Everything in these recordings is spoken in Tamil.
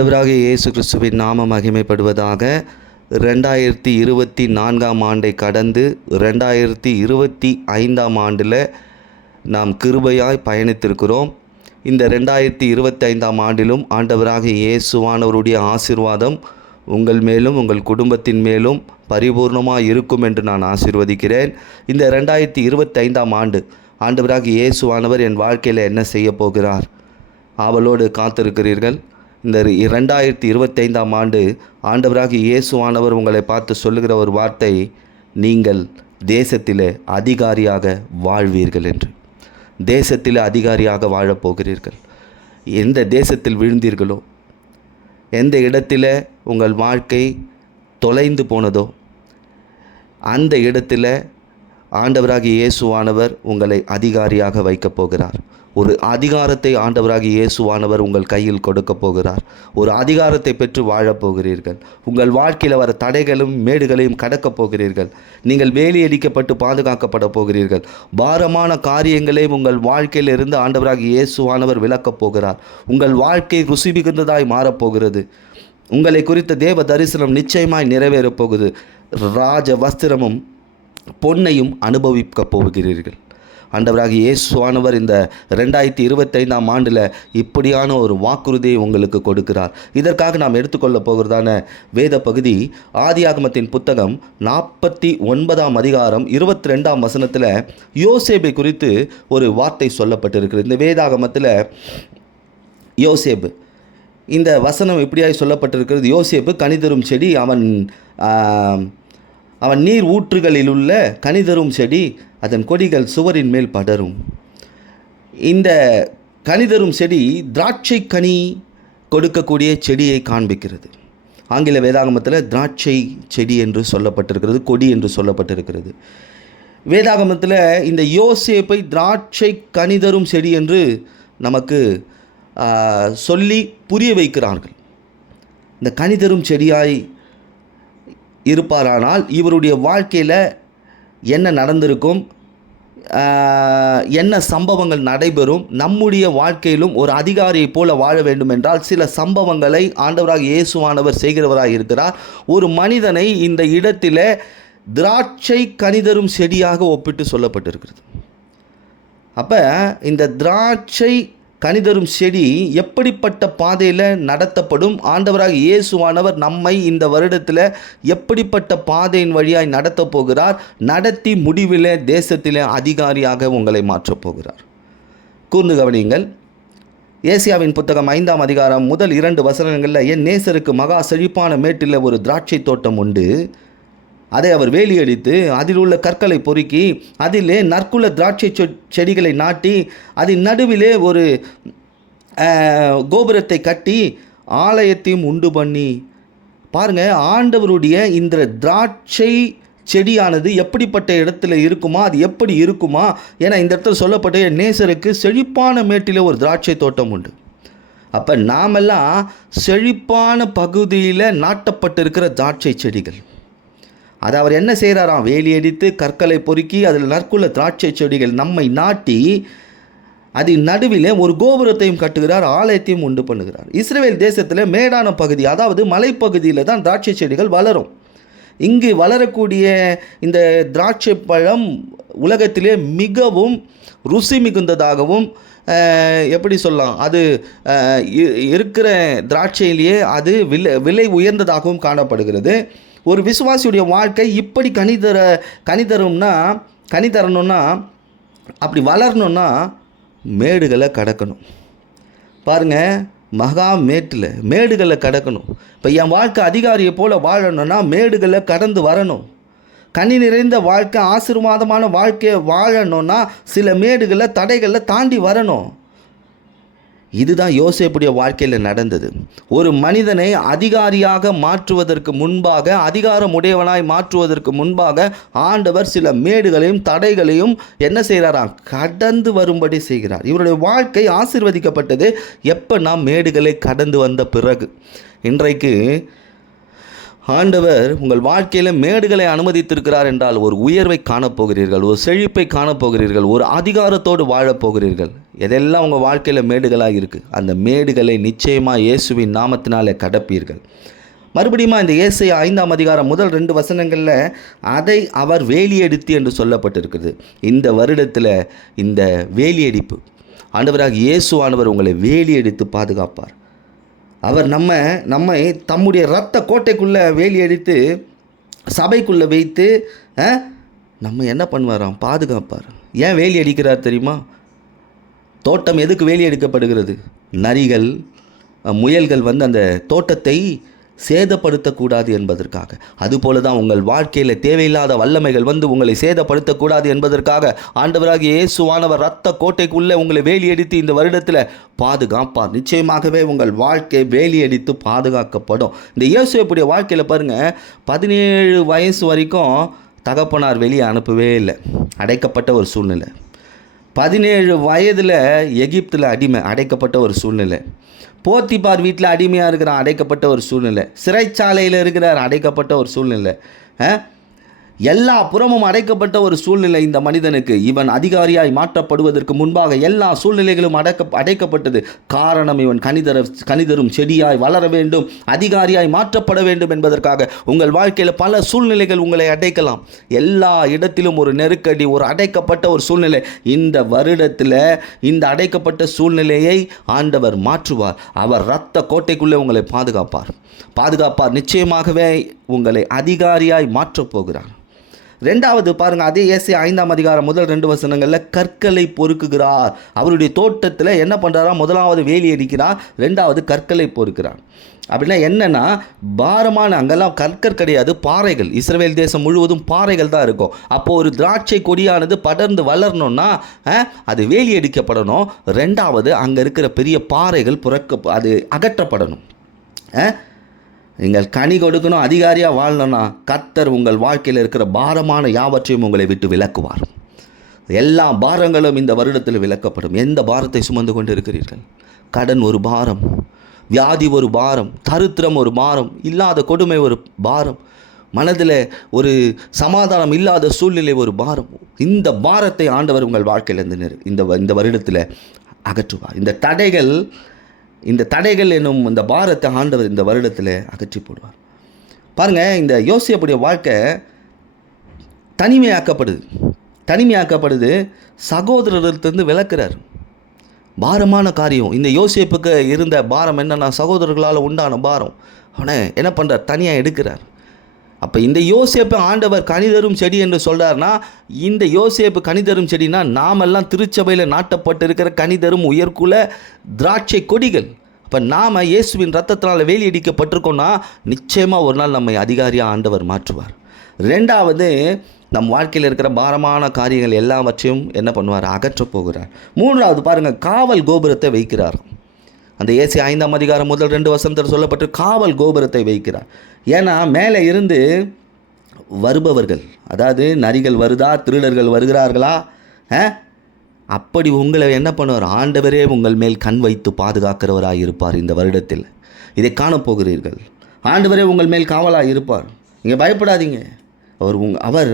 ஆண்டவராகிய இயேசு கிறிஸ்துவின் நாமம் மகிமைப்படுவதாக. 2024ஆம் ஆண்டை கடந்து 2025ஆம் ஆண்டில் நாம் கிருபையாய் பயணித்திருக்கிறோம். இந்த 2025ஆம் ஆண்டிலும் ஆண்டவராகிய இயேசுவானவருடைய ஆசீர்வாதம் உங்கள் மேலும் உங்கள் குடும்பத்தின் மேலும் பரிபூர்ணமாக இருக்கும் என்று நான் ஆசீர்வதிக்கிறேன். இந்த 2025ஆம் ஆண்டு ஆண்டவராகிய இயேசுவானவர் என் வாழ்க்கையில் என்ன செய்ய போகிறார்? ஆவலோடு காத்திருக்கிறீர்கள். இந்த 2025ஆம் ஆண்டு ஆண்டவராகிய இயேசுவானவர் உங்களை பார்த்து சொல்லுகிற ஒரு வார்த்தை, நீங்கள் தேசத்திலே அதிகாரியாக வாழ்வீர்கள் என்று. தேசத்திலே அதிகாரியாக வாழப்போகிறீர்கள். எந்த தேசத்தில் விழுந்தீர்களோ, எந்த இடத்துல உங்கள் வாழ்க்கை தொலைந்து போனதோ, அந்த இடத்துல ஆண்டவராகிய இயேசுவானவர் உங்களை அதிகாரியாக வைக்கப் போகிறார். ஒரு அதிகாரத்தை ஆண்டவராகிய இயேசுவானவர் உங்கள் கையில் கொடுக்க போகிறார். ஒரு அதிகாரத்தை பெற்று வாழப்போகிறீர்கள். உங்கள் வாழ்க்கையில் வர தடைகளும் மேடுகளையும் கடக்கப் போகிறீர்கள். நீங்கள் வேலியடிக்கப்பட்டு பாதுகாக்கப்பட போகிறீர்கள். பாரமான காரியங்களை உங்கள் வாழ்க்கையில் இருந்து ஆண்டவராகிய இயேசுவானவர் விலக்கப் போகிறார். உங்கள் வாழ்க்கை ருசி மிகுந்ததாய் மாறப்போகிறது. உங்களை குறித்த தேவ தரிசனம் நிச்சயமாய் நிறைவேறப் போகுது. ராஜ வஸ்திரமும் பொன்னையும் அனுபவிக்கப் போகிறீர்கள். ஆண்டவராகிய இயேசுவானவர் இந்த 2025ஆம் ஆண்டில் இப்படியான ஒரு வாக்குறுதியை உங்களுக்கு கொடுக்கிறார். இதற்காக நாம் எடுத்துக்கொள்ளப் போகிறதான வேத பகுதி ஆதியாகமத்தின் புத்தகம் 49ஆம் அதிகாரம் 22ஆம் வசனத்தில் யோசேப்பை குறித்து ஒரு வார்த்தை சொல்லப்பட்டிருக்கிறது. இந்த வேதாகமத்தில் யோசேப்பு, இந்த வசனம் இப்படியாய் சொல்லப்பட்டிருக்கிறது. யோசேப்பு கனிதரும் செடி, அவன் நீர் ஊற்றுகளில் உள்ள கனிதரும் செடி, அதன் கொடிகள் சுவரின் மேல் படரும். இந்த கனிதரும் செடி திராட்சை கனி கொடுக்கக்கூடிய செடியை காண்பிக்கிறது. ஆங்கில வேதாகமத்தில் திராட்சை செடி என்று சொல்லப்பட்டிருக்கிறது, கொடி என்று சொல்லப்பட்டிருக்கிறது. வேதாகமத்தில் இந்த யோசேப்பை திராட்சை கனிதரும் செடி என்று நமக்கு சொல்லி புரிய வைக்கிறார்கள். இந்த கனிதரும் செடியாய் இருப்பாரானால் இவருடைய வாழ்க்கையில் என்ன நடந்திருக்கும், என்ன சம்பவங்கள் நடைபெறும்? நம்முடைய வாழ்க்கையிலும் ஒரு அதிகாரியை போல வாழ வேண்டும் என்றால் சில சம்பவங்களை ஆண்டவராக இயேசுவானவர் செய்கிறவராக இருக்கிறார். ஒரு மனிதனை இந்த இடத்தில் திராட்சை கனிதரும் செடியாக ஒப்பிட்டு சொல்லப்பட்டிருக்கிறது. அப்போ இந்த திராட்சை கனிதரும் செடி எப்படிப்பட்ட பாதையில் நடத்தப்படும்? ஆண்டவராக இயேசுவானவர் நம்மை இந்த வருடத்தில் எப்படிப்பட்ட பாதையின் வழியாய் நடத்தப் போகிறார்? நடத்தி முடிவில் தேசத்திலே அதிகாரியாக உங்களை மாற்றப் போகிறார். கூர்ந்து கவனியுங்கள். ஏசாயாவின் புத்தகம் 5ஆம் அதிகாரம் முதல் 2 வசனங்களில், என் நேசருக்கு மகா செழிப்பான மேட்டில் ஒரு திராட்சை தோட்டம் உண்டு. அதை அவர் வேலியடித்து அதில் உள்ள கற்களை பொறுக்கி அதிலே நற்குல திராட்சை செடிகளை நாட்டி அதன் நடுவிலே ஒரு கோபுரத்தை கட்டி ஆலயத்தையும் உண்டு பண்ணி. பாருங்கள், ஆண்டவருடைய இந்த திராட்சை செடியானது எப்படிப்பட்ட இடத்துல இருக்குமா, அது எப்படி இருக்குமா? ஏன்னா இந்த இடத்துல சொல்லப்பட்ட நேசருக்கு செழிப்பான மேட்டில் ஒரு திராட்சை தோட்டம் உண்டு. அப்போ நாமெல்லாம் செழிப்பான பகுதியில் நாட்டப்பட்டிருக்கிற திராட்சை செடிகள். அதை அவர் என்ன செய்கிறாராம்? வேலி அடித்து கற்களை பொறுக்கி அதில் நற்குல திராட்சை செடிகள் நம்மை நாட்டி அதன் நடுவில் ஒரு கோபுரத்தையும் கட்டுகிறார், ஆலயத்தையும் உண்டு பண்ணுகிறார். இஸ்ரவேல் தேசத்தில் மேடான பகுதி, அதாவது மலைப்பகுதியில் தான் திராட்சை செடிகள் வளரும். இங்கு வளரக்கூடிய இந்த திராட்சை பழம் உலகத்திலே மிகவும் ருசி மிகுந்ததாகவும், எப்படி சொல்லலாம், அது இருக்கிற திராட்சையிலேயே அது விலை உயர்ந்ததாகவும் காணப்படுகிறது. ஒரு விசுவாசியுடைய வாழ்க்கை இப்படி கனி தரணும்னா அப்படி வளரணும்னா மேடுகளை கடக்கணும். பாருங்கள், மகா மேடுகளை கடக்கணும். இப்போ என் வாழ்க்கை அதிகாரியை போல் வாழணும்னா மேடுகளை கடந்து வரணும். கனி நிறைந்த வாழ்க்கை, ஆசீர்வாதமான வாழ்க்கையை வாழணும்னா சில மேடுகளை தடைகளை தாண்டி வரணும். இதுதான் யோசேப்புடைய வாழ்க்கையில் நடந்தது. ஒரு மனிதனை அதிகாரியாக மாற்றுவதற்கு முன்பாக, அதிகாரம் உடையவனாய் மாற்றுவதற்கு முன்பாக ஆண்டவர் சில மேடுகளையும் தடைகளையும் என்ன செய்கிறாராம்? கடந்து வரும்படி செய்கிறார். இவருடைய வாழ்க்கை ஆசீர்வதிக்கப்பட்டது எப்போ? நாம் மேடுகளை கடந்து வந்த பிறகு. இன்றைக்கு ஆண்டவர் உங்கள் வாழ்க்கையில் மேடுகளை அனுமதித்திருக்கிறார் என்றால் ஒரு உயர்வை காணப்போகிறீர்கள், ஒரு செழிப்பை காணப்போகிறீர்கள், ஒரு அதிகாரத்தோடு வாழப்போகிறீர்கள். எதெல்லாம் உங்கள் வாழ்க்கையில் மேடுகளாக இருக்குது, அந்த மேடுகளை நிச்சயமாக இயேசுவின் நாமத்தினாலே கடப்பீர்கள். மறுபடியும் இந்த ஏசாயா 5ஆம் அதிகாரம் முதல் 2 வசனங்களில் அதை அவர் வேலியடித்து என்று சொல்லப்பட்டிருக்கிறது. இந்த வருடத்தில் இந்த வேலியடிப்பு ஆண்டவராக இயேசுவானவர் உங்களை வேலியடித்து பாதுகாப்பார். அவர் நம்மை தம்முடைய இரத்த கோட்டைக்குள்ளே வேலி அடித்து சபைக்குள்ளே வைத்து நம்ம என்ன பண்ணுவாராம், பாதுகாப்பார். ஏன் வேலி அடிக்கிறார் தெரியுமா? தோட்டம் எதுக்கு வேலி அடிக்கப்படுகிறது? நரிகள், முயல்கள் வந்து அந்த தோட்டத்தை சேதப்படுத்தக்கூடாது என்பதற்காக. அதுபோல தான் உங்கள் வாழ்க்கையில் தேவையில்லாத வல்லமைகள் வந்து உங்களை சேதப்படுத்தக்கூடாது என்பதற்காக ஆண்டவராக இயேசுவானவர் இரத்த கோட்டைக்குள்ளே உங்களை வேலியடித்து இந்த வருடத்தில் பாதுகாப்பார். நிச்சயமாகவே உங்கள் வாழ்க்கை வேலியடித்து பாதுகாக்கப்படும். இந்த இயேசுவுடைய வாழ்க்கையில் பாருங்கள், 17 வயசு வரைக்கும் தகப்பனார் வெளியே அனுப்பவே இல்லை, அடைக்கப்பட்ட ஒரு சூழ்நிலை. 17 வயதில் எகிப்தில் அடைக்கப்பட்ட ஒரு சூழ்நிலை. போத்திபார் வீட்டில் அடிமையாக இருக்கிறான், அடைக்கப்பட்ட ஒரு சூழ்நிலை. சிறைச்சாலையில் இருக்கிறார், அடைக்கப்பட்ட ஒரு சூழ்நிலை. எல்லா புறமும் அடைக்கப்பட்ட ஒரு சூழ்நிலை இந்த மனிதனுக்கு. இவன் அதிகாரியாய் மாற்றப்படுவதற்கு முன்பாக எல்லா சூழ்நிலைகளும் அடைக்கப்பட்டது. காரணம், இவன் கனிதரும் செடியாய் வளர வேண்டும், அதிகாரியாய் மாற்றப்பட வேண்டும் என்பதற்காக. உங்கள் வாழ்க்கையில் பல சூழ்நிலைகள் உங்களை அடைக்கலாம். எல்லா இடத்திலும் ஒரு நெருக்கடி, ஒரு அடைக்கப்பட்ட ஒரு சூழ்நிலை. இந்த வருடத்தில் இந்த அடைக்கப்பட்ட சூழ்நிலையை ஆண்டவர் மாற்றுவார். அவர் இரத்த கோட்டைக்குள்ளே உங்களை பாதுகாப்பார். நிச்சயமாகவே உங்களை அதிகாரியாய் மாற்றப் போகிறார். 2வது பாருங்கள், அதே ஏசாயா 5ஆம் அதிகாரம் முதல் 2 வசனங்களில் கற்களை பொறுக்குகிறார். அவருடைய தோட்டத்தில் என்ன பண்ணுறாரா? 1வது வேலி அடிக்கிறார், 2வது கற்களை பொறுக்கிறார். அப்படின்னா என்னென்னா, பாரமான, அங்கெல்லாம் கற்கர் கிடையாது, பாறைகள். இஸ்ரவேல் தேசம் முழுவதும் பாறைகள் தான் இருக்கும். அப்போது ஒரு திராட்சை கொடியானது படர்ந்து வளரணும்னா அது வேலி அடிக்கப்படணும். 2வது அங்கே இருக்கிற பெரிய பாறைகள் அது அகற்றப்படணும். நீங்கள் கனி கொடுக்கணும், அதிகாரியாக வாழணும்னா கர்த்தர் உங்கள் வாழ்க்கையில் இருக்கிற பாரமான யாவற்றையும் உங்களை விட்டு விலக்குவார். எல்லா பாரங்களும் இந்த வருடத்தில் விலக்கப்படும். எந்த பாரத்தை சுமந்து கொண்டு இருக்கிறீர்கள்? கடன் ஒரு பாரம், வியாதி ஒரு பாரம், தரித்திரம் ஒரு பாரம், இல்லாத கொடுமை ஒரு பாரம், மனதில் ஒரு சமாதானம் இல்லாத சூழ்நிலை ஒரு பாரம். இந்த பாரத்தை ஆண்டவர் உங்கள் வாழ்க்கையிலிருந்து இந்த வருடத்தில் அகற்றுவார். இந்த தடைகள் என்னும் இந்த பாரத்தை ஆண்டவர் இந்த வருடத்தில் அகற்றி போடுவார். பாருங்கள், இந்த யோசேப்புடைய வாழ்க்கை தனிமையாக்கப்படுது. சகோதரர்களிடத்திலிருந்து விலக்குறார். பாரமான காரியம். இந்த யோசேப்புக்கு இருந்த பாரம் என்னன்னா, சகோதரர்களால் உண்டான பாரம். அவனை என்ன பண்ணுறார்? தனியாக எடுக்கிறார். அப்போ இந்த யோசேப்பு ஆண்டவர் கனிதரும் செடி என்று சொல்கிறார்னா, இந்த யோசேப்பு கனிதரும் செடினா நாமெல்லாம் திருச்சபையில் நாட்டப்பட்டிருக்கிற கனிதரும் உயர்குல திராட்சை கொடிகள். அப்போ நாம் இயேசுவின் ரத்தத்தினால் வேலியடிக்கப்பட்டிருக்கோன்னா நிச்சயமாக ஒரு நாள் நம்மை அதிகாரியாக ஆண்டவர் மாற்றுவார். 2வது, நம் வாழ்க்கையில் இருக்கிற பாரமான காரியங்கள் எல்லாவற்றையும் என்ன பண்ணுவார்? அகற்றப் போகிறார். 3வது பாருங்கள், காவல் கோபுரத்தை வைக்கிறார். அந்த ஏசாயா 5ஆம் அதிகாரம் முதல் 2 வசனத்தில் சொல்லப்பட்டு காவல் கோபுரத்தை வைக்கிறார். ஏன்னா மேலே இருந்து வருபவர்கள், அதாவது நரிகள் வருதா, திருடர்கள் வருகிறார்களா, அப்படி உங்களை என்ன பண்ணுவார்? ஆண்டவரே உங்கள் மேல் கண் வைத்து பாதுகாக்கிறவராக இருப்பார். இந்த வருடத்தில் இதை காணப்போகிறீர்கள். ஆண்டவரே உங்கள் மேல் காவலாக இருப்பார். நீங்கள் பயப்படாதீங்க. அவர்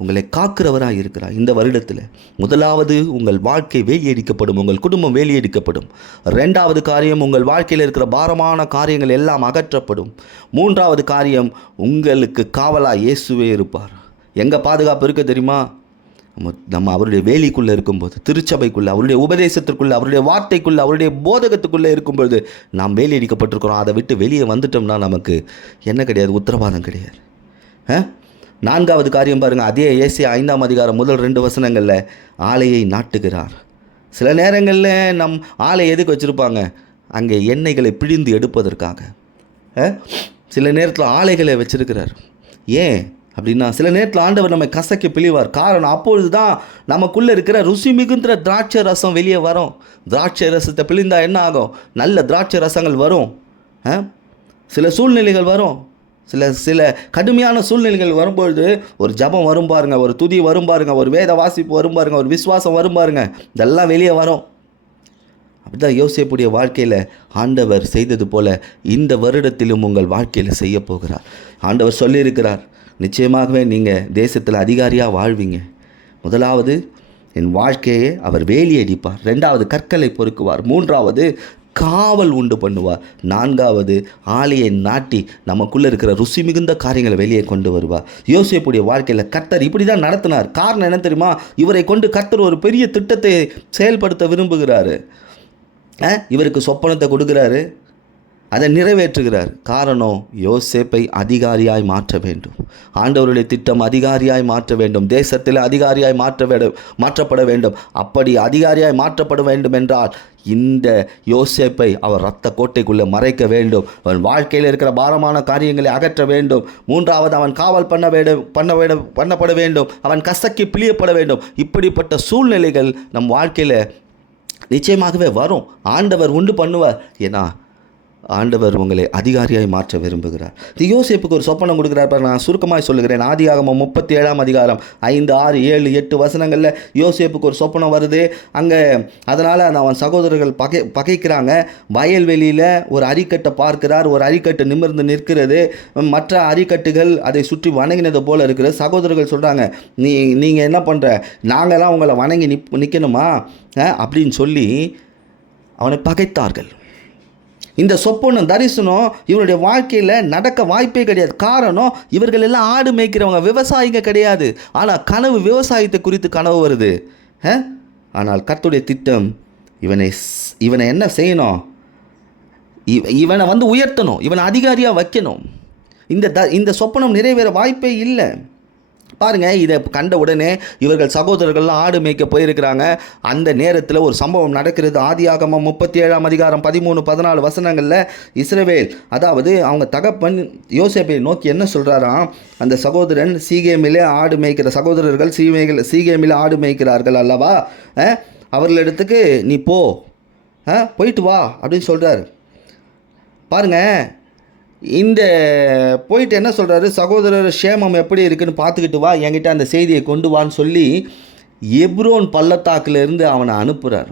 உங்களை காக்கிறவராக இருக்கிறார். இந்த வருடத்தில் 1வது உங்கள் வாழ்க்கை வேலியடிக்கப்படும், உங்கள் குடும்பம் வேலியடிக்கப்படும். 2வது காரியம், உங்கள் வாழ்க்கையில் இருக்கிற பாரமான காரியங்கள் எல்லாம் அகற்றப்படும். 3வது காரியம், உங்களுக்கு காவலாக இயேசுவே இருப்பார். எங்கே பாதுகாப்பு இருக்க தெரியுமா? நம்ம அவருடைய வேலிக்குள்ளே இருக்கும்போது, திருச்சபைக்குள்ளே, அவருடைய உபதேசத்திற்குள்ளே, அவருடைய வார்த்தைக்குள்ளே, அவருடைய போதகத்துக்குள்ளே இருக்கும்பொழுது நாம் வேலியடிக்கப்பட்டிருக்கிறோம். அதை விட்டு வெளியே வந்துட்டோம்னா நமக்கு என்ன கிடையாது? உத்தரவாதம் கிடையாது. 4வது காரியம் பாருங்கள், அதே ஏசாயா 5ஆம் அதிகாரம் முதல் 2 வசனங்களில் ஆலையை நாட்டுகிறார். சில நேரங்களில் நம் ஆலை எதுக்கு வச்சுருப்பாங்க? அங்கே எண்ணெய்களை பிழிந்து எடுப்பதற்காக. சில நேரத்தில் ஆலைகளை வச்சிருக்கிறார். ஏன் அப்படின்னா, சில நேரத்தில் ஆண்டவர் நம்மை கசக்கி பிழிவார். காரணம், அப்பொழுது தான் நமக்குள்ளே இருக்கிற ருசி மிகுந்த திராட்சை ரசம் வெளியே வரும். திராட்சை ரசத்தை பிழிந்தால் என்ன ஆகும்? நல்ல திராட்சை ரசங்கள் வரும். சில சூழ்நிலைகள் வரும், சில கடுமையான சூழ்நிலைகள் வரும்பொழுது ஒரு ஜபம் வரும் பாருங்க, ஒரு துதி வரும் பாருங்க, ஒரு வேத வாசிப்பு வரும் பாருங்க, ஒரு விசுவாசம் வரும் பாருங்க, இதெல்லாம் வெளியே வரும். அப்படிதான் யோசேப்புடைய வாழ்க்கையில் ஆண்டவர் செய்தது போல இந்த வருடத்திலும் உங்கள் வாழ்க்கையில் செய்ய போகிறார். ஆண்டவர் சொல்லியிருக்கிறார், நிச்சயமாகவே நீங்கள் தேசத்தில் அதிகாரியாக வாழ்வீங்க. முதலாவது என் வாழ்க்கையை அவர் வேலி அடிப்பார். 2வது கற்களை பொறுக்குவார். 3வது காவல் உண்டு பண்ணுவார். 4வது ஆலையை நாட்டி நமக்குள்ளே இருக்கிற ருசி மிகுந்த காரியங்களை வெளியே கொண்டு வருவார். யோசேப்புடைய வாழ்க்கையில் கர்த்தர் இப்படி தான் நடத்தினார். காரணம் என்ன தெரியுமா? இவரை கொண்டு கர்த்தர் ஒரு பெரிய திட்டத்தை செயல்படுத்த விரும்புகிறாரு. இவருக்கு சொப்பனத்தை கொடுக்குறாரு, அதை நிறைவேற்றுகிறார். காரணம், யோசேப்பை அதிகாரியாய் மாற்ற வேண்டும். ஆண்டவருடைய திட்டம் அதிகாரியாய் மாற்ற வேண்டும். தேசத்தில் அதிகாரியாய் மாற்றப்பட வேண்டும். அப்படி அதிகாரியாய் மாற்றப்பட வேண்டும் என்றால் இந்த யோசேப்பை அவர் இரத்த கோட்டைக்குள்ளே மறைக்க வேண்டும். அவன் வாழ்க்கையில் இருக்கிற பாரமான காரியங்களை அகற்ற வேண்டும். 3வது அவன் காவல் பண்ணப்பட வேண்டும். அவன் கசக்கி பிழியப்பட வேண்டும். இப்படிப்பட்ட சூழ்நிலைகள் நம் வாழ்க்கையில் நிச்சயமாகவே வரும். ஆண்டவர் உண்டு பண்ணுவார். ஏன்னா ஆண்டவர் உங்களை அதிகாரியாய் மாற்ற விரும்புகிறார். யோசேப்புக்கு ஒரு சொப்பனம் கொடுக்குறார். நான் சுருக்கமாக சொல்லுகிறேன். ஆதியாகமம் 37ஆம் அதிகாரம் 5, 6, 7, 8 வசனங்களில் யோசேப்புக்கு ஒரு சொப்பனம் வருது. அங்கே அதனால் அவன் சகோதரர்கள் பகைக்கிறாங்க. வயல்வெளியில் ஒரு அரிக்கட்டை பார்க்கிறார். ஒரு அரிக்கட்டு நிமிர்ந்து நிற்கிறது. மற்ற அரிக்கட்டுகள் அதை சுற்றி வணங்கினது போல் இருக்கிறது. சகோதரர்கள் சொல்கிறாங்க, நீங்கள் என்ன பண்ணுற, நாங்கள்லாம் உங்களை வணங்கி நிற்கணுமா அப்படின்னு சொல்லி அவனை பகைத்தார்கள். இந்த சொப்பனம் தரிசனம் இவருடைய வாழ்க்கையில் நடக்க வாய்ப்பே கிடையாது. காரணம், இவர்கள் எல்லாம் ஆடு மேய்க்கிறவங்க, விவசாயிங்க கிடையாது. ஆனால் கனவு, விவசாயத்தை குறித்து கனவு வருது. ஆனால் கர்த்தருடைய திட்டம் இவனை என்ன செய்யணும்? இவனை உயர்த்தணும், இவனை அதிகாரியாக வைக்கணும். இந்த சொப்பனம் நிறைவேற வாய்ப்பே இல்லை. பாருங்கள், இதை கண்ட உடனே இவர்கள் சகோதரர்கள்லாம் ஆடு மேய்க்க போயிருக்கிறாங்க. அந்த நேரத்தில் ஒரு சம்பவம் நடக்கிறது. ஆதியாகமம் 37ஆம் அதிகாரம் 13, 14 வசனங்களில் இஸ்ரவேல், அதாவது அவங்க தகப்பன் யோசேப்பை நோக்கி என்ன சொல்கிறாராம்? அந்த சகோதரன் சீகேமிலே ஆடு மேய்க்கிற சகோதரர்கள் சீகேமில் ஆடு மேய்க்கிறார்கள் அல்லவா, அவர்களிடத்துக்கு நீ போயிட்டு வா அப்படின்னு சொல்கிறார். பாருங்கள், இந்த போயிட்டு என்ன சொல்கிறாரு? சகோதரர் சேமம் எப்படி இருக்குன்னு பார்த்துக்கிட்டு வா, என்கிட்ட அந்த செய்தியை கொண்டு வான்னு சொல்லி எப்ரோன் பள்ளத்தாக்கில் அவனை அனுப்புகிறார்.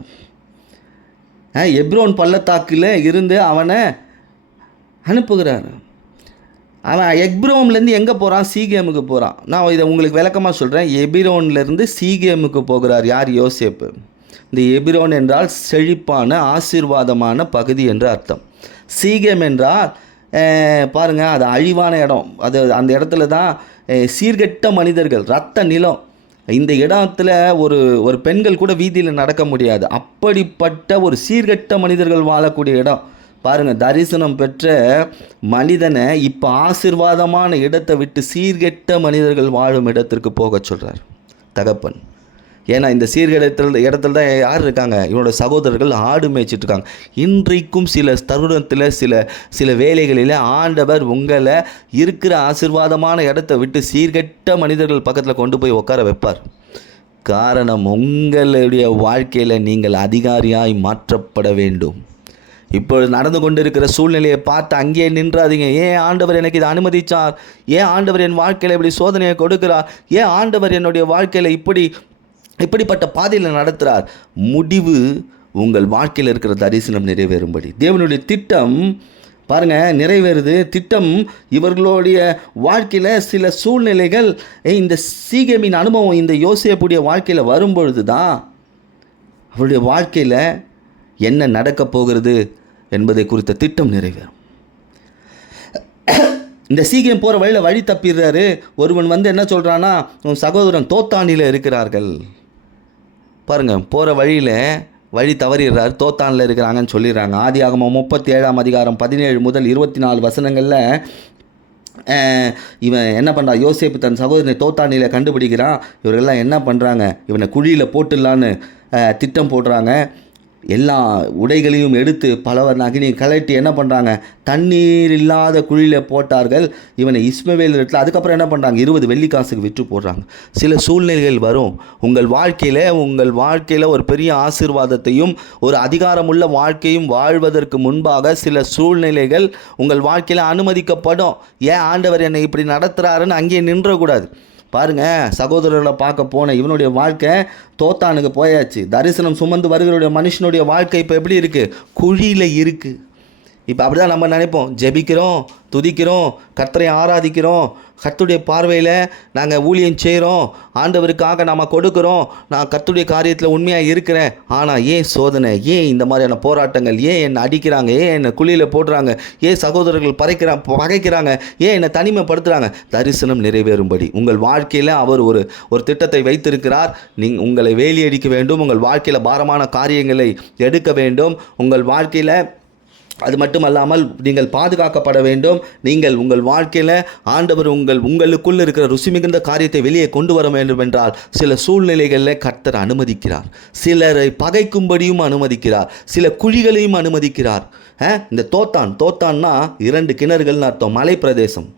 எப்ரோன் பள்ளத்தாக்கில் இருந்து அவனை அனுப்புகிறார். அவன் எப்ரோன்லேருந்து எங்கே போகிறான்? சீகேமுக்கு போகிறான். நான் இதை உங்களுக்கு விளக்கமாக சொல்கிறேன். எபிரோன்லேருந்து சீகேமுக்கு போகிறார். யார்? யோசேப்பு. இந்த எபிரோன் என்றால் செழிப்பான ஆசீர்வாதமான பகுதி என்று அர்த்தம். சீகேம் என்றால் பாருங்கள், அது அழிவான இடம். அந்த இடத்துல தான் சீர்கெட்ட மனிதர்கள், இரத்த நிலம். இந்த இடத்துல ஒரு பெண்கள் கூட வீதியில் நடக்க முடியாது. அப்படிப்பட்ட ஒரு சீர்கெட்ட மனிதர்கள் வாழக்கூடிய இடம். பாருங்கள், தரிசனம் பெற்ற மனிதனை இப்போ ஆசீர்வாதமான இடத்தை விட்டு சீர்கெட்ட மனிதர்கள் வாழும் இடத்திற்கு போக சொல்கிறார் தகப்பன். ஏன்னா இந்த இடத்துல தான் யார் இருக்காங்க? இவனோட சகோதரர்கள் ஆடு மேய்ச்சிட்ருக்காங்க. இன்றைக்கும் சில தருணத்தில் சில வேலைகளில் ஆண்டவர் உங்களை இருக்கிற ஆசீர்வாதமான இடத்த விட்டு சீர்கெட்ட மனிதர்கள் பக்கத்தில் கொண்டு போய் உட்கார வைப்பார். காரணம், உங்களுடைய வாழ்க்கையில் நீங்கள் அதிகாரியாய் மாற்றப்பட வேண்டும். இப்பொழுது நடந்து கொண்டிருக்கிற சூழ்நிலையை பார்த்து அங்கேயே நின்றாதீங்க. ஏன் ஆண்டவர் எனக்கு இதை அனுமதித்தார்? ஏன் ஆண்டவர் என் வாழ்க்கையில் இப்படி சோதனையை கொடுக்கிறார்? ஏன் ஆண்டவர் என்னுடைய வாழ்க்கையில் இப்படிப்பட்ட பாதையில் நடத்துகிறார்? முடிவு உங்கள் வாழ்க்கையில் இருக்கிற தரிசனம் நிறைவேறும்படி தேவனுடைய திட்டம் பாருங்கள் நிறைவேறுது. திட்டம் இவர்களுடைய வாழ்க்கையில் சில சூழ்நிலைகள், இந்த சீகேமின் அனுபவம் இந்த யோசேப்புடைய வாழ்க்கையில் வரும்பொழுது தான் அவருடைய வாழ்க்கையில் என்ன நடக்கப் போகிறது என்பதை குறித்த திட்டம் நிறைவேறும். இந்த சீகேம் போகிற வழி தப்பிடுறாரு. ஒருவன் என்ன சொல்கிறான்னா, உன் சகோதரன் தோத்தானில் இருக்கிறார்கள். பாருங்கள், போகிற வழி தவறிடுறாரு, தோத்தானில் இருக்கிறாங்கன்னு சொல்லிடுறாங்க. ஆதியாகமம் 37ஆம் அதிகாரம் 17 முதல் 24 வசனங்களில் இவன் என்ன பண்ணுறான்? யோசேப்பு தன் சகோதரனை தோத்தானியில் கண்டுபிடிக்கிறான். இவர்கள்லாம் என்ன பண்ணுறாங்க? இவனை குழியில் போட்டுடலான்னு திட்டம் போடுறாங்க. எல்லா உடைகளையும் எடுத்து பலவர் அக்னி கலட்டி என்ன பண்ணுறாங்க? தண்ணீர் இல்லாத குழியில் போட்டார்கள் இவனை இஸ்மவேல் இடத்துல. அதுக்கப்புறம் என்ன பண்ணுறாங்க? 20 வெள்ளிக்காசுக்கு விற்று போடுறாங்க. சில சூழ்நிலைகள் வரும் உங்கள் வாழ்க்கையில் ஒரு பெரிய ஆசீர்வாதத்தையும் ஒரு அதிகாரமுள்ள வாழ்க்கையும் வாழ்வதற்கு முன்பாக சில சூழ்நிலைகள் உங்கள் வாழ்க்கையில் அனுமதிக்கப்படும். ஏன் ஆண்டவர் என்னை இப்படி நடத்துகிறாருன்னு அங்கேயே நின்றக்கூடாது. பாருங்க, சகோதரர்களை பார்க்க போன இவனுடைய வாழ்க்கை தோத்தானுக்கு போயாச்சு. தரிசனம் சுமந்து வருகிறவருடைய மனுஷனுடைய வாழ்க்கை இப்போ எப்படி இருக்குது? குழியில் இருக்குது. இப்போ அப்படி தான் நம்ம நினைப்போம், ஜெபிக்கிறோம், துதிக்கிறோம், கர்த்தரை ஆராதிக்கிறோம், கர்த்தருடைய பார்வையில் நாங்கள் ஊழியம் செய்கிறோம், ஆண்டவருக்காக நாம் கொடுக்குறோம், நான் கர்த்தருடைய காரியத்தில் உண்மையாக இருக்கிறேன். ஆனால் ஏன் சோதனை, ஏன் இந்த மாதிரியான போராட்டங்கள், ஏன் என்னை அடிக்கிறாங்க, ஏன் என்னை குழியில் போடுறாங்க, ஏன் சகோதரர்கள் பகைக்கிறாங்க, ஏன் என்னை தனிமைப்படுத்துகிறாங்க? தரிசனம் நிறைவேறும்படி உங்கள் வாழ்க்கையில் அவர் ஒரு திட்டத்தை வைத்திருக்கிறார். உங்களை வேலியடிக்க வேண்டும், உங்கள் வாழ்க்கையில் பாரமான காரியங்களை எடுக்க வேண்டும், உங்கள் வாழ்க்கையில் அது மட்டுமல்லாமல் நீங்கள் பாதுகாக்கப்பட வேண்டும். நீங்கள் உங்கள் வாழ்க்கையில் ஆண்டவர் உங்களுக்குள் இருக்கிற ருசி மிகுந்த காரியத்தை வெளியே கொண்டு வர வேண்டும் என்றால் சில சூழ்நிலைகளில் கர்த்தர் அனுமதிக்கிறார். சிலரை பகைக்கும்படியும் அனுமதிக்கிறார், சில குழிகளையும் அனுமதிக்கிறார். இந்த தோத்தான்னா 2 கிணறுகள்னு அர்த்தம். மலை பிரதேசம்,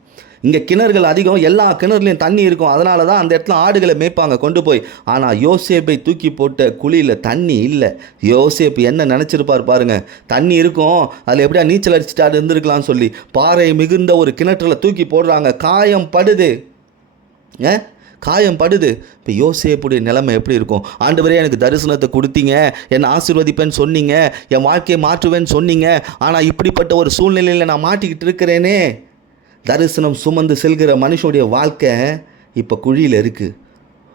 இங்கே கிணறுகள் அதிகம், எல்லா கிணறுலையும் தண்ணி இருக்கும். அதனால தான் அந்த இடத்துல ஆடுகளை மேய்ப்பாங்க கொண்டு போய். ஆனால் யோசேப்பை தூக்கி போட்ட குழியில் தண்ணி இல்லை. யோசேப்பு என்ன நினச்சிருப்பார் பாருங்க, தண்ணி இருக்கும், அதில் எப்படியா நீச்சல் அடிச்சுட்டு இருந்திருக்கலாம்னு சொல்லி பாறை மிகுந்த ஒரு கிணற்றுல தூக்கி போடுறாங்க. காயம் படுது. இப்போ யோசேப்புடைய நிலைமை எப்படி இருக்கும்? ஆண்டவரே, எனக்கு தரிசனத்தை கொடுத்தீங்க, என்னை ஆசீர்வதிப்பேன்னு சொன்னீங்க, என் வாழ்க்கையை மாற்றுவேன்னு சொன்னீங்க, ஆனால் இப்படிப்பட்ட ஒரு சூழ்நிலையில் நான் மாட்டிக்கிட்டு இருக்கிறேனே. தரிசனம் சுமந்து செல்கிற மனுஷனுடைய வாழ்க்கை இப்போ குழியில் இருக்குது.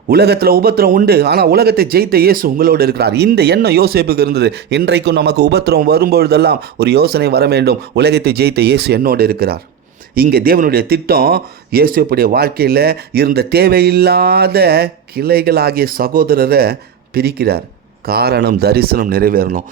உலகத்தில் உபத்திரம் உண்டு, ஆனால் உலகத்தை ஜெயித்த இயேசு உங்களோடு இருக்கிறார். இந்த எண்ணம் யோசேப்புக்கு இருந்தது. இன்றைக்கும் நமக்கு உபத்திரம் வரும்பொழுதெல்லாம் ஒரு யோசனை வர வேண்டும், உலகத்தை ஜெயித்த இயேசு என்னோடு இருக்கிறார். இங்கே தேவனுடைய திட்டம் யோசேப்புடைய வாழ்க்கையில் இருந்த தேவையில்லாத கிளைகளாகிய சகோதரரை பிரிக்கிறார். காரணம், தரிசனம் நிறைவேறணும்.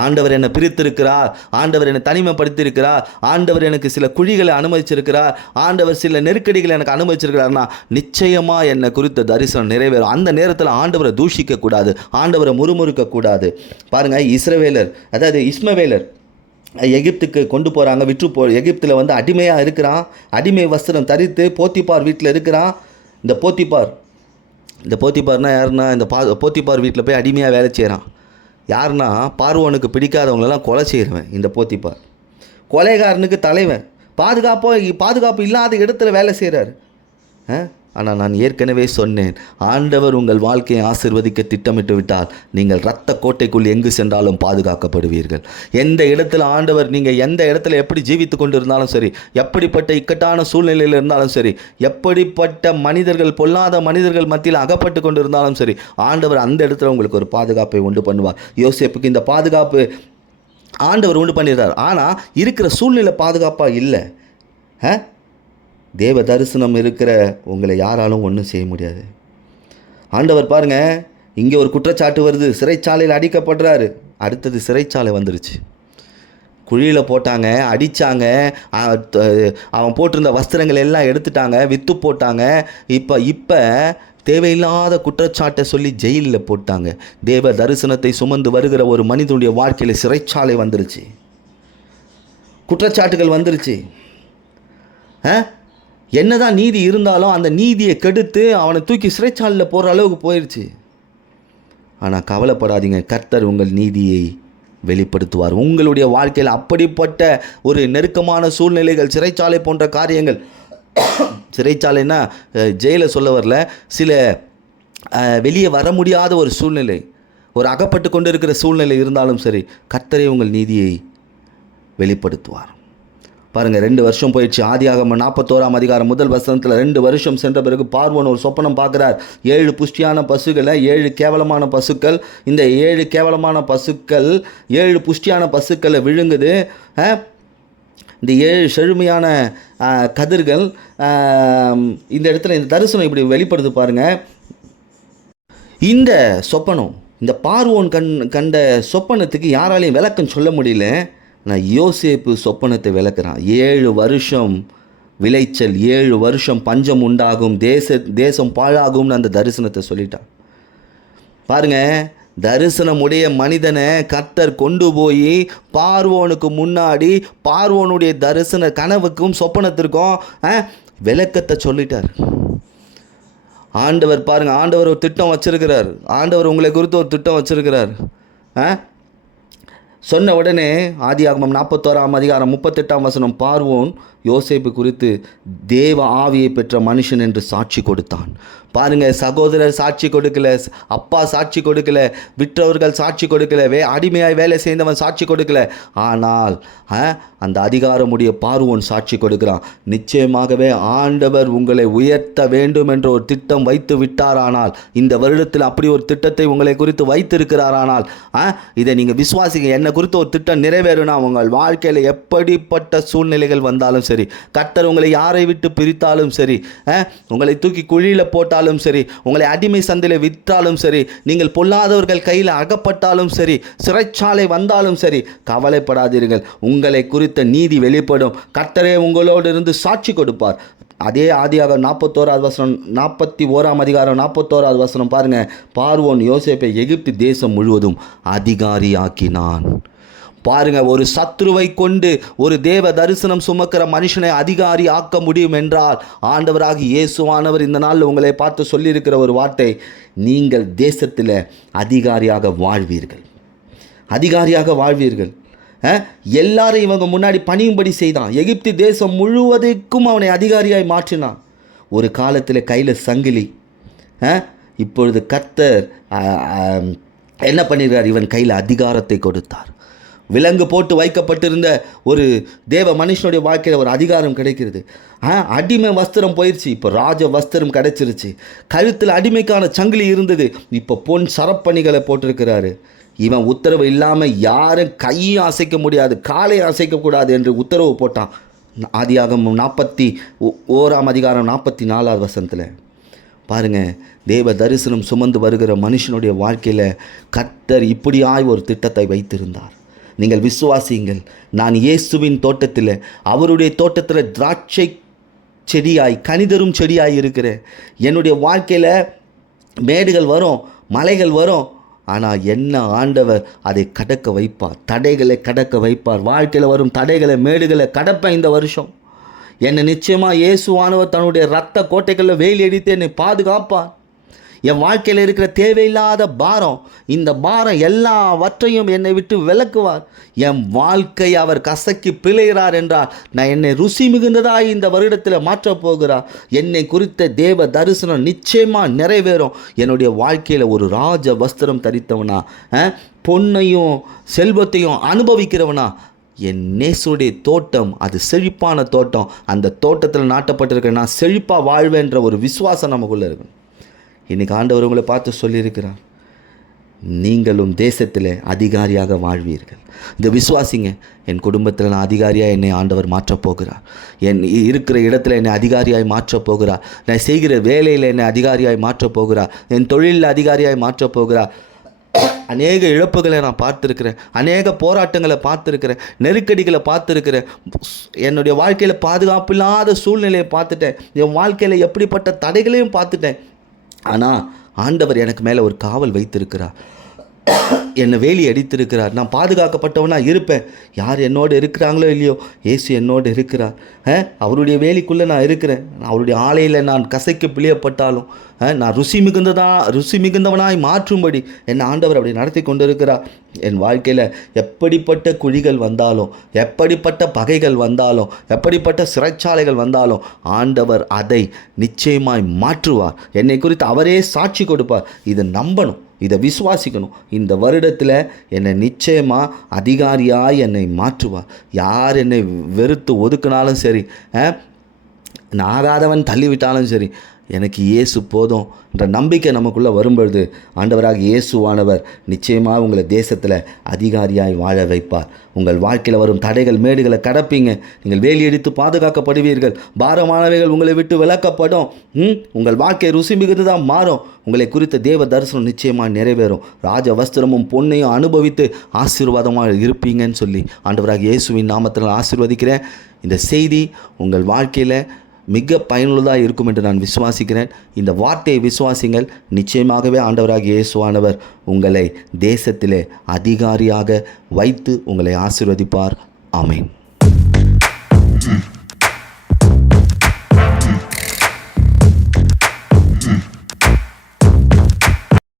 ஆண்டவர் என்னை பிரித்திருக்கிறார், ஆண்டவர் என்னை தனிமைப்படுத்தியிருக்கிறார், ஆண்டவர் எனக்கு சில குழிகளை அனுமதிச்சிருக்கிறார், ஆண்டவர் சில நெருக்கடிகளை எனக்கு அனுமதிச்சிருக்கிறார்னா நிச்சயமாக என்னை குறித்த தரிசனம் நிறைவேறும். அந்த நேரத்தில் ஆண்டவரை தூஷிக்கக்கூடாது, ஆண்டவரை முறுமுறுக்கக்கூடாது. பாருங்கள், இஸ்மவேலர் எகிப்துக்கு கொண்டு போகிறாங்க, எகிப்தில் அடிமையாக இருக்கிறான், அடிமை வஸ்திரம் தரித்து போத்திபார் வீட்டில் இருக்கிறான். இந்த போத்திபார்னா யாருன்னா, இந்த போத்திபார் வீட்டில் போய் அடிமையாக வேலை செய்கிறான். யாருன்னா, பார்வோனுக்கு பிடிக்காதவங்களெல்லாம் கொலை செய்கிறவன் இந்த போத்திபார். கொலைகாரனுக்கு தலைவன். பாதுகாப்பு இல்லாத இடத்துல வேலை செய்கிறார். ஆனால் நான் ஏற்கனவே சொன்னேன், ஆண்டவர் உங்கள் வாழ்க்கையை ஆசீர்வதிக்க திட்டமிட்டு விட்டால் நீங்கள் இரத்த கோட்டைக்குள் எங்கு சென்றாலும் பாதுகாக்கப்படுவீர்கள். எந்த இடத்துல ஆண்டவர், நீங்கள் எந்த இடத்துல எப்படி ஜீவித்து கொண்டு இருந்தாலும் சரி, எப்படிப்பட்ட இக்கட்டான சூழ்நிலையில் இருந்தாலும் சரி, எப்படிப்பட்ட மனிதர்கள், பொல்லாத மனிதர்கள் மத்தியில் அகப்பட்டு கொண்டு இருந்தாலும் சரி, ஆண்டவர் அந்த இடத்துல உங்களுக்கு ஒரு பாதுகாப்பை உண்டு பண்ணுவார். யோசேப்புக்கு இந்த பாதுகாப்பு ஆண்டவர் உண்டு பண்ணிடுறார். ஆனால் இருக்கிற சூழ்நிலை பாதுகாப்பாக இல்லை. தேவ தரிசனம் இருக்கிற உங்களை யாராலும் ஒன்றும் செய்ய முடியாது. ஆண்டவர் பாருங்கள், இங்கே ஒரு குற்றச்சாட்டு வருது, சிறைச்சாலையில் அடிக்கப்படுறாரு. அடுத்தது சிறைச்சாலை வந்துருச்சு. குழியில் போட்டாங்க, அடித்தாங்க, அவன் போட்டிருந்த வஸ்திரங்கள் எல்லாம் எடுத்துட்டாங்க, விற்று போட்டாங்க. இப்போ தேவையில்லாத குற்றச்சாட்டை சொல்லி ஜெயிலில் போட்டாங்க. தேவ தரிசனத்தை சுமந்து வருகிற ஒரு மனிதனுடைய வாழ்க்கையில் சிறைச்சாலை வந்துருச்சு, குற்றச்சாட்டுகள் வந்துருச்சு. என்னதான் நீதி இருந்தாலும் அந்த நீதியை கெடுத்து அவனை தூக்கி சிறைச்சாலையில் போகிற அளவுக்கு போயிடுச்சு. ஆனால் கவலைப்படாதீங்க, கர்த்தர் உங்கள் நீதியை வெளிப்படுத்துவார். உங்களுடைய வாழ்க்கையில் அப்படிப்பட்ட ஒரு நெருக்கமான சூழ்நிலைகள், சிறைச்சாலை போன்ற காரியங்கள், சிறைச்சாலைன்னா ஜெயிலை சொல்ல வரல, சில வெளியே வர முடியாத ஒரு சூழ்நிலை, ஒரு அகப்பட்டு கொண்டு இருக்கிற சூழ்நிலை இருந்தாலும் சரி, கர்த்தரே உங்கள் நீதியை வெளிப்படுத்துவார். பாருங்கள், 2 வருஷம் போயிடுச்சு. ஆதியாகமம் 41ஆம் அதிகாரம் 1 வசனத்தில் 2 வருஷம் சென்ற பிறகு பார்வோன் ஒரு சொப்பனம் பார்க்குறார். 7 புஷ்டியான பசுக்களை, 7 கேவலமான பசுக்கள். இந்த 7 கேவலமான பசுக்கள் 7 புஷ்டியான பசுக்களை விழுங்குது. இந்த 7 செழுமையான கதிர்கள். இந்த இடத்துல இந்த தரிசனம் இப்படி வெளிப்படுது பாருங்கள். இந்த சொப்பனம், இந்த பார்வோன் கண்ட சொப்பனத்துக்கு யாராலையும் விளக்கம் சொல்ல முடியல. நான் யோசேப்பு சொப்பனத்தை விளக்குறான். 7 வருஷம் விளைச்சல், 7 வருஷம் பஞ்சம் உண்டாகும், தேசம் பாழாகும்னு அந்த தரிசனத்தை சொல்லிட்டான். பாருங்க, தரிசனம் உடைய மனிதனை கர்த்தர் கொண்டு போய் பார்வோனுக்கு முன்னாடி பார்வோனுடைய தரிசன கனவுக்கும் சொப்பனத்திற்கும் விளக்கத்தை சொல்லிட்டார். ஆண்டவர் பாருங்க, ஆண்டவர் ஒரு திட்டம் வச்சிருக்கிறார். ஆண்டவர் உங்களை குறித்து ஒரு திட்டம் வச்சிருக்கிறார். சொன்ன உடனே ஆதியாகமம் 41:38 பார்வோன் யோசேப்பு குறித்து தேவ ஆவியை பெற்ற மனுஷன் என்று சாட்சி கொடுத்தான். பாருங்க, சகோதரர் சாட்சி கொடுக்கல, அப்பா சாட்சி கொடுக்கல, விற்றவர்கள் சாட்சி கொடுக்கல, அடிமையாய் வேலை செய்தவன் சாட்சி கொடுக்கல. ஆனால் அந்த அதிகாரமுடைய பார்வோன் சாட்சி கொடுக்கிறான். நிச்சயமாகவே ஆண்டவர் உங்களை உயர்த்த வேண்டும் என்ற ஒரு திட்டம் வைத்து விட்டாரானால், இந்த வருடத்தில் அப்படி ஒரு திட்டத்தை உங்களை குறித்து வைத்திருக்கிறாரானால் இதை நீங்கள் விசுவாசிங்க. என்னை குறித்து ஒரு திட்டம் நிறைவேறுனா உங்கள் வாழ்க்கையில் எப்படிப்பட்ட சூழ்நிலைகள் வந்தாலும் சரி, கர்த்தர் உங்களை யாரை விட்டு பிரித்தாலும் சரி, உங்களை தூக்கி குழியில் போட்டாலும் சரி, உங்களை அடிமை சந்தையில் விற்றாலும் சரி, நீங்கள் பொல்லாதவர்கள் கையில் அகப்பட்டாலும் சரி, சிறைச்சாலை வந்தாலும் சரி, கவலைப்படாதீர்கள். உங்களை குறித்த நீதி வெளிப்படும். கர்த்தரே உங்களோடு இருந்து சாட்சி கொடுப்பார். அதே ஆதியாகமம் 41:41 பாருங்க, பார்வோன் யோசேப்பை எகிப்து தேசம் முழுவதும் அதிகாரியாக்கினான். பாருங்க, ஒரு சத்ருவை கொண்டு ஒரு தேவ தரிசனம் சுமக்கிற மனுஷனை அதிகாரி ஆக்க முடியும் என்றால், ஆண்டவராகி இயேசுவானவர் இந்த நாளில் உங்களை பார்த்து சொல்லியிருக்கிற ஒரு வார்த்தை, நீங்கள் தேசத்தில் அதிகாரியாக வாழ்வீர்கள், அதிகாரியாக வாழ்வீர்கள். எல்லாரும் இவங்க முன்னாடி பணியும்படி செய்தான். எகிப்து தேசம் முழுவதுக்கும் அவனை அதிகாரியாய் மாற்றினான். ஒரு காலத்தில் கையில் சங்கிலி, இப்பொழுது கர்த்தர் என்ன பண்ணியிருக்கார்? இவன் கையில் அதிகாரத்தை கொடுத்தார். விலங்கு போட்டு வைக்கப்பட்டிருந்த ஒரு தேவ மனுஷனுடைய வாழ்க்கையில் ஒரு அதிகாரம் கிடைக்கிறது. அடிமை வஸ்திரம் போயிடுச்சு, இப்போ ராஜ வஸ்திரம் கிடைச்சிருச்சு. கழுத்தில் அடிமைக்கான சங்கிலி இருந்தது, இப்போ பொன் சரப்பணிகளை போட்டிருக்கிறாரு. இவன் உத்தரவு இல்லாமல் யாரும் கையும் அசைக்க முடியாது, காலையும் அசைக்கக்கூடாது என்று உத்தரவு போட்டான். ஆதியாகமம் 41:44 பாருங்கள், தேவ தரிசனம் சுமந்து வருகிற மனுஷனுடைய வாழ்க்கையில் கர்த்தர் இப்படியாய் ஒரு திட்டத்தை வைத்திருந்தார். நீங்கள் விசுவாசியுங்கள். நான் இயேசுவின் தோட்டத்தில், அவருடைய தோட்டத்தில் திராட்சை செடியாய், கனிதரும் செடியாய் இருக்கிறேன். என்னுடைய வாழ்க்கையில் மேடுகள் வரும், மலைகள் வரும், ஆனால் என்ன ஆண்டவர் அதை கடக்க வைப்பார், தடைகளை கடக்க வைப்பார். வாழ்க்கையில் வரும் தடைகளை, மேடுகளை கடப்பேன் இந்த வருஷம். என்னை நிச்சயமாக இயேசுவானவர் தன்னுடைய இரத்த கோட்டைகளில் வேலி அடித்து என்னை பாதுகாப்பார். என் வாழ்க்கையில் இருக்கிற தேவையில்லாத பாரம், இந்த பாரம் எல்லாவற்றையும் என்னை விட்டு விலக்குவார். என் வாழ்க்கை அவர் கசக்கி பிழைகிறார் என்றால், நான் என்னை ருசி மிகுந்ததாய் இந்த வருடத்தில் மாற்றப் போகிறார். என்னை குறித்த தேவ தரிசனம் நிச்சயமாக நிறைவேறும். என்னுடைய வாழ்க்கையில் ஒரு ராஜ வஸ்திரம் தரித்தவனா, பொன்னையும் செல்வத்தையும் அனுபவிக்கிறவனா, என் நேசுடைய தோட்டம் அது செழிப்பான தோட்டம். அந்த தோட்டத்தில் நாட்டப்பட்டிருக்கிற நான் செழிப்பாக வாழ்வேன்ற ஒரு விசுவாசம் நமக்குள்ளே இருக்கும். இன்றைக்கி ஆண்டவர் உங்களை பார்த்து சொல்லியிருக்கிறார், நீங்களும் தேசத்தில் அதிகாரியாக வாழ்வீர்கள். இந்த விசுவாசிங்க, என் குடும்பத்தில் நான் அதிகாரியாக என்னை ஆண்டவர் மாற்றப் போகிறார். என் இருக்கிற இடத்துல என்னை அதிகாரியாய் மாற்றப் போகிறார். நான் செய்கிற வேலையில் என்னை அதிகாரியாய் மாற்றப் போகிறார். என் தொழிலில் அதிகாரியாய் மாற்றப் போகிறார். அநேக இழப்புகளை நான் பார்த்துருக்கிறேன், அநேக போராட்டங்களை பார்த்துருக்கிறேன், நெருக்கடிகளை பார்த்துருக்கிறேன். என்னுடைய வாழ்க்கையில் பாதுகாப்பு இல்லாத சூழ்நிலையை பார்த்துட்டேன். என் வாழ்க்கையில் எப்படிப்பட்ட தடைகளையும் பார்த்துட்டேன். ஆனால் ஆண்டவர் எனக்கு மேலே ஒரு காவல் வைத்திருக்கிறார், என்னை வேலி அடித்திருக்கிறார். நான் பாதுகாக்கப்பட்டவனாக இருப்பேன். யார் என்னோடு இருக்கிறாங்களோ இல்லையோ, இயேசு என்னோடு இருக்கிறார். அவருடைய வேலிக்குள்ளே நான் இருக்கிறேன். அவருடைய ஆலையில் நான் கசைக்கு பிழியப்பட்டாலும் நான் ருசி மிகுந்தவனாய் மாற்றும்படி என் ஆண்டவர் அப்படி நடத்தி கொண்டு இருக்கிறார். என் வாழ்க்கையில் எப்படிப்பட்ட குழிகள் வந்தாலும், எப்படிப்பட்ட பகைகள் வந்தாலும், எப்படிப்பட்ட சிறைச்சாலைகள் வந்தாலும், ஆண்டவர் அதை நிச்சயமாய் மாற்றுவார். என்னை குறித்து அவரே சாட்சி கொடுப்பார். இதை நம்பணும், இதை விசுவாசிக்கணும். இந்த வருடத்தில் என்னை நிச்சயமாக அதிகாரியாக என்னை மாற்றுவார். யார் என்னை வெறுத்து ஒதுக்கினாலும் சரி, நான் ஆகாதவன் தள்ளிவிட்டாலும் சரி, எனக்கு இயேசு போதும் என்ற நம்பிக்கை நமக்குள்ளே வரும்பொழுது ஆண்டவராக இயேசுவானவர் நிச்சயமாக உங்களை தேசத்தில் அதிகாரியாய் வாழ வைப்பார். உங்கள் வாழ்க்கையில் வரும் தடைகள், மேடுகளை கடப்பீங்க. நீங்கள் வேலி அடித்து பாதுகாக்கப்படுவீர்கள். பாரமானவைகள் உங்களை விட்டு விலக்கப்படும். உங்கள் வாழ்க்கை ருசி மிகுந்ததாக மாறும். உங்களை குறித்த தேவ தரிசனம் நிச்சயமாக நிறைவேறும். ராஜ வஸ்திரமும் பொன்னையும் அனுபவித்து ஆசீர்வாதமாக இருப்பீங்கன்னு சொல்லி ஆண்டவராக இயேசுவின் நாமத்தில் ஆசீர்வதிக்கிறேன். இந்த செய்தி உங்கள் வாழ்க்கையில் மிக பயனுள்ளதாக இருக்கும் என்று நான் விசுவாசிக்கிறேன். இந்த வார்த்தையை விசுவாசிங்கள். நிச்சயமாகவே ஆண்டவராகிய இயேசுவானவர் உங்களை தேசத்திலே அதிகாரியாக வைத்து உங்களை ஆசீர்வதிப்பார். ஆமென்.